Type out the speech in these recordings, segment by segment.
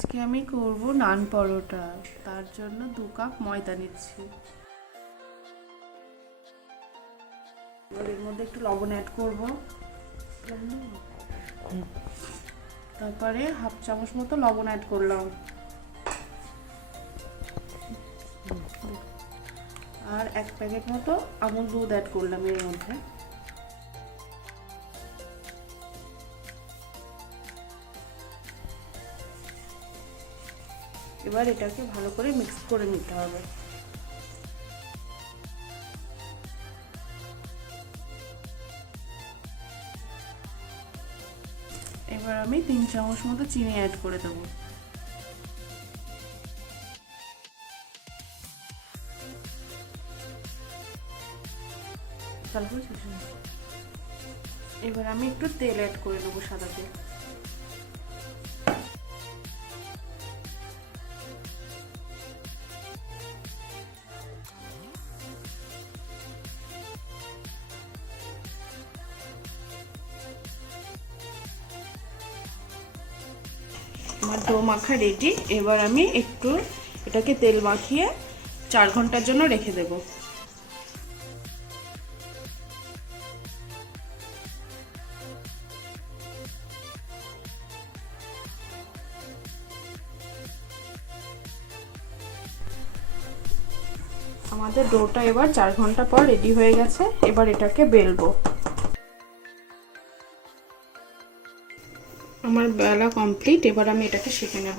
আজকে আমি করব নান পরোটা। তার জন্য 2 কাপ ময়দা নিচ্ছি। এর মধ্যে একটু লবণ অ্যাড করব, তারপরে হাফ চামচ মতো লবণ অ্যাড করলাম, আর 1 প্যাকেট মতো আমুল দুধ অ্যাড করলাম এর মধ্যে। এবার এটাকে ভালো করে মিক্স করে নিতে হবে। এবার আমি 3 চামচ মতো চিনি অ্যাড করে দেব। এবার আমি একটু তেল অ্যাড করে নেব, সাদা তেল। আমার ডো মাখা রেডি। এবার আমি একটু এটাকে তেল মাখিয়ে 4 ঘন্টার জন্য রেখে দেব। আমাদের ডোটা এবার 4 ঘন্টা পর রেডি হয়ে গেছে। এবার এটাকে বেলবো। আমার বেলা কমপ্লিট। এবার আমি এটাকে সেঁকে নেব।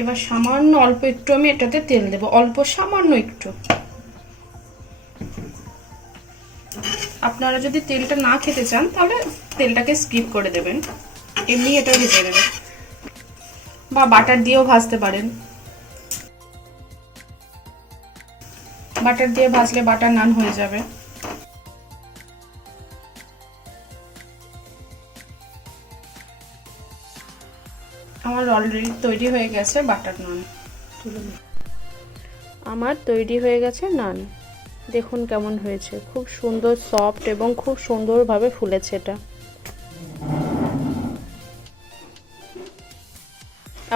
এবার সামান্য অল্প একটু আমি এটাতে তেল দেব, অল্প সামান্য একটু। আপনারা যদি তেলটা না খেতে চান তাহলে তেলটাকে স্কিপ করে দেবেন, এমনি এটা ভেজে নেবেন, বা বাটার দিয়েও ভাজতে পারেন। বাটার দিয়ে ভাজলে বাটার নান হয়ে যাবে। আমার অলরেডি তৈরি হয়ে গেছে বাটার নান। আমার তৈরি হয়ে গেছে নান। দেখুন কেমন হয়েছে, খুব সুন্দর সফট এবং খুব সুন্দরভাবে ফুলেছে এটা।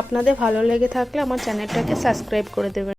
আপনাদের ভালো লেগে থাকলে আমার চ্যানেলটাকে সাবস্ক্রাইব করে দেবেন।